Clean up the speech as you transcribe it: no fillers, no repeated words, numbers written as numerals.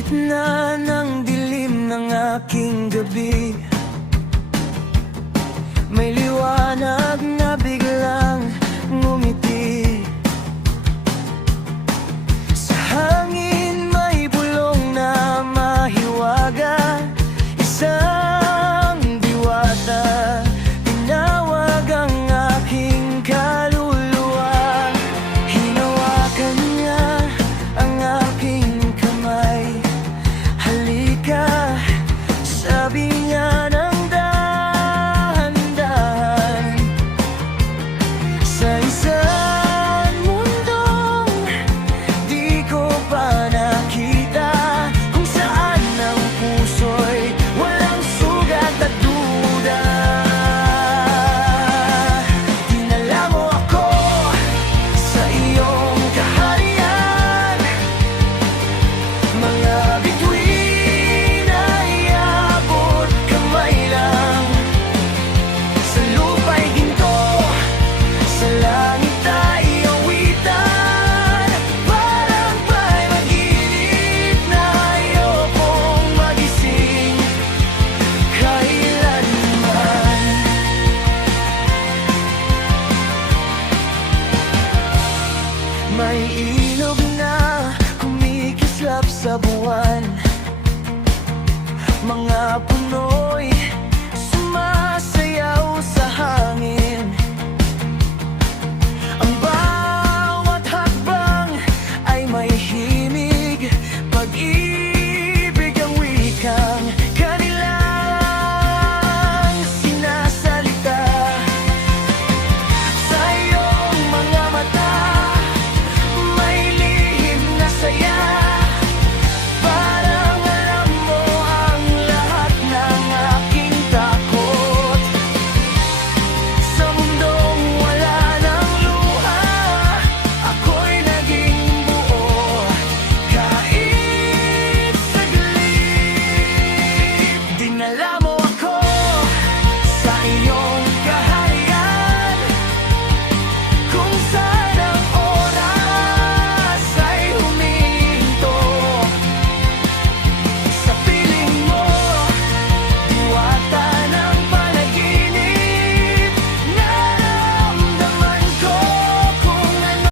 gitna ng dilim ng aking gabi, may liwanag na biglang ngumiti. Sa hangin may bulong na mahiwaga, isang diwata tinawag ang aking kaluluwa. Hinawakan niya ang aking kamay, halika, sabi niya ng dahan-dahan. Sa isang mundong di ko pa nakita, kung saan ang puso'y walang sugat at duda. Dinala mo ako sa iyong kaharian, mga bituin ay abot kamay lang. Sa lupa'y ginto, sa langit ay awitan, parang ba'y mag-inip na ayokong magising kailanman. May ilog na kumikislap sa buwan, mga puno'y